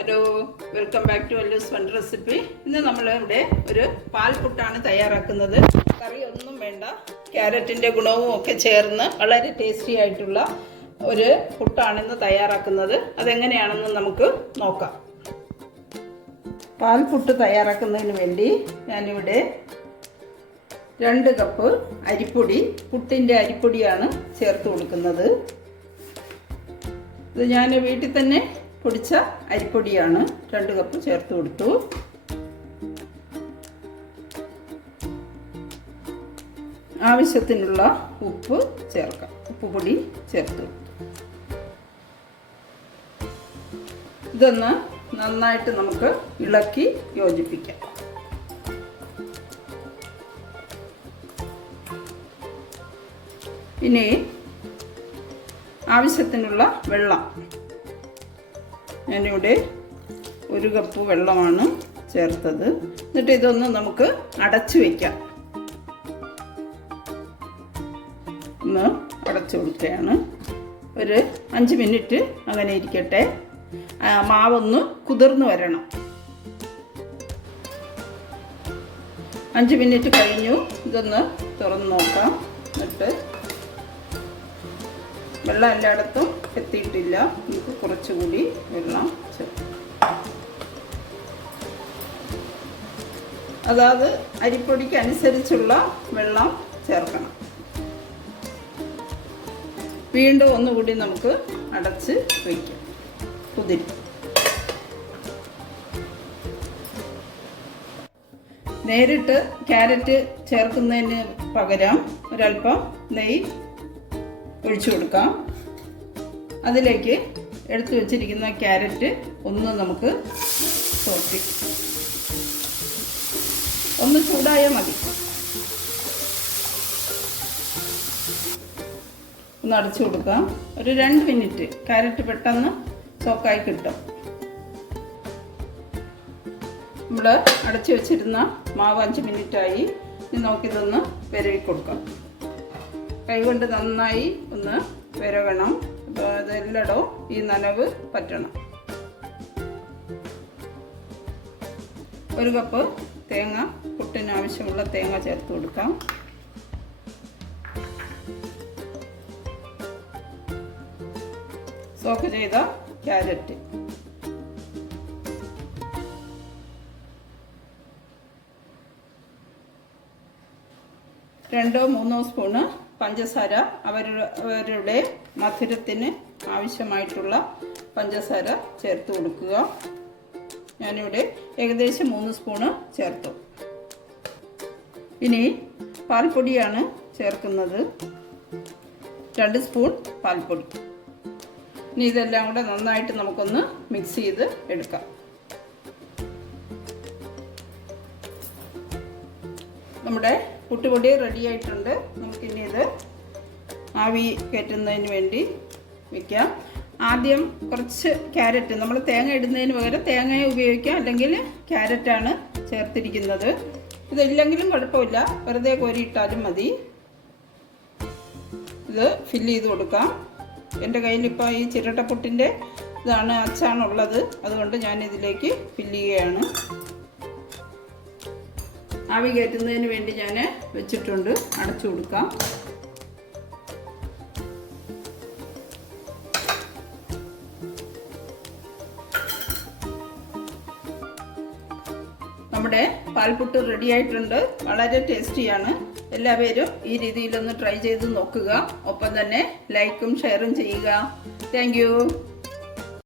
Hello welcome back to Allu's one recipe ഇന്ന് നമ്മൾ ഇവിടെ ഒരു പാൽപുട്ടാണ് തയ്യാറാക്കുന്നത്. കറിയൊന്നും വേണ്ട. ക്യാരറ്റിന്റെ ഗുണവും ഒക്കെ ചേർന്ന് വളരെ ടേസ്റ്റി ആയിട്ടുള്ള ഒരു പുട്ടാണ് ഇന്ന് തയ്യാറാക്കുന്നത്. അതെങ്ങനെയാണെന്ന് നമുക്ക് നോക്കാം. പാൽപുട്ട് തയ്യാറാക്കുന്നതിന് വേണ്ടി ഞാനിവിടെ രണ്ട് കപ്പ് അരിപ്പൊടി പുട്ടിന്റെ അരിപ്പൊടിയാണ് ചേർത്ത് കൊടുക്കുന്നത്. ഇത് ഞാൻ വീട്ടിൽ തന്നെ പൊടിച്ച അരിപ്പൊടിയാണ് രണ്ട് കപ്പ് ചേർത്ത് കൊടുത്തു. ആവശ്യത്തിനുള്ള ഉപ്പ് ചേർക്കാം. ഉപ്പ് പൊടി ചേർത്ത്. ഇതൊന്ന് നന്നായിട്ട് നമുക്ക് ഇളക്കി യോജിപ്പിക്കാം. ഇനി ആവശ്യത്തിനുള്ള വെള്ളം ഞാനിവിടെ ഒരു കപ്പ് വെള്ളമാണ് ചേർത്തത്. എന്നിട്ട് ഇതൊന്ന് നമുക്ക് അടച്ചു വയ്ക്കാം ഒന്ന് അടച്ചു കൊടുക്കുകയാണ്. ഒരു അഞ്ച് മിനിറ്റ് അങ്ങനെ ഇരിക്കട്ടെ. മാവൊന്ന് കുതിർന്നു വരണം. അഞ്ച് മിനിറ്റ് കഴിഞ്ഞു. ഇതൊന്ന് തുറന്ന് നോക്കാം. എന്നിട്ട് വെള്ളം എല്ലായിടത്തും എത്തിയിട്ടില്ല. നമുക്ക് കുറച്ചുകൂടി വെള്ളം ചേർക്കാം. അതായത് അരിപ്പൊടിക്ക് അനുസരിച്ചുള്ള വെള്ളം ചേർക്കണം. വീണ്ടും ഒന്നുകൂടി നമുക്ക് അടച്ച് വയ്ക്കാം കുതിരി. നേരിട്ട് ക്യാരറ്റ് ചേർക്കുന്നതിന് പകരം ഒരല്പം നെയ്യ് ഒഴിച്ചു കൊടുക്കാം. അതിലേക്ക് എടുത്തു വെച്ചിരിക്കുന്ന ക്യാരറ്റ് ഒന്ന് നമുക്ക് സോട്ടി ഒന്ന് ചൂടായാൽ മതി. ഒന്ന് അടച്ചു കൊടുക്കാം. ഒരു രണ്ട് മിനിറ്റ് ക്യാരറ്റ് പെട്ടെന്ന് സോക്കായി കിട്ടും. നമ്മൾ അടച്ചു വെച്ചിരുന്ന മാവ് അഞ്ച് മിനിറ്റായി. ഇനി നമുക്കിതൊന്ന് വിരവി കൊടുക്കാം കൈകൊണ്ട് നന്നായി ഒന്ന് വിരവണം അപ്പോൾ ഈ നനവ് പറ്റണം. ഒരു കപ്പ് തേങ്ങ പുട്ടിന് ആവശ്യമുള്ള തേങ്ങ ചേർത്ത് കൊടുക്കാം. സോക്ക് ചെയ്ത ക്യാരറ്റ്. രണ്ടോ മൂന്നോ സ്പൂണ് പഞ്ചസാര അവരുടെ മധുരത്തിന് ആവശ്യമായിട്ടുള്ള പഞ്ചസാര ചേർത്ത് കൊടുക്കുക. ഞാനിവിടെ ഏകദേശം മൂന്ന് സ്പൂണ് ചേർത്തു. ഇനി പാൽപ്പൊടിയാണ് ചേർക്കുന്നത്. രണ്ട് സ്പൂൺ പാൽപ്പൊടി. ഇനി ഇതെല്ലാം കൂടെ നന്നായിട്ട് നമുക്കൊന്ന് മിക്സ് ചെയ്ത് എടുക്കാം. നമ്മുടെ പുട്ടുപൊടി റെഡി ആയിട്ടുണ്ട്. നമുക്കിനി ഇത് ആവി കയറ്റുന്നതിന് വേണ്ടി വെക്കാം. ആദ്യം കുറച്ച് ക്യാരറ്റ് നമ്മൾ തേങ്ങ ഇടുന്നതിന് പകരം തേങ്ങ ഉപയോഗിക്കാം. അല്ലെങ്കിൽ ക്യാരറ്റാണ് ചേർത്തിരിക്കുന്നത്. ഇതില്ലെങ്കിലും കുഴപ്പമില്ല. വെറുതെ കോരിയിട്ടാലും മതി. ഇത് ഫില്ല് ചെയ്ത് കൊടുക്കാം. എന്റെ കയ്യിലിപ്പോൾ ഈ ചിരട്ടപ്പുട്ടിന്റെ ഇതാണ് അച്ചാണുള്ളത് അതുകൊണ്ട് ഞാൻ ഇതിലേക്ക് ഫില്ല് ചെയ്യുകയാണ്. ആവി കയറ്റുന്നതിന് വേണ്ടി ഞാൻ വെച്ചിട്ടുണ്ട്. അടച്ചു കൊടുക്കാം. നമ്മുടെ പാൽപുട്ട് റെഡി ആയിട്ടുണ്ട്. വളരെ ടേസ്റ്റിയാണ്. എല്ലാവരും ഈ രീതിയിലൊന്ന് ട്രൈ ചെയ്ത് നോക്കുക. ഒപ്പം തന്നെ ലൈക്കും ഷെയറും ചെയ്യുക. താങ്ക്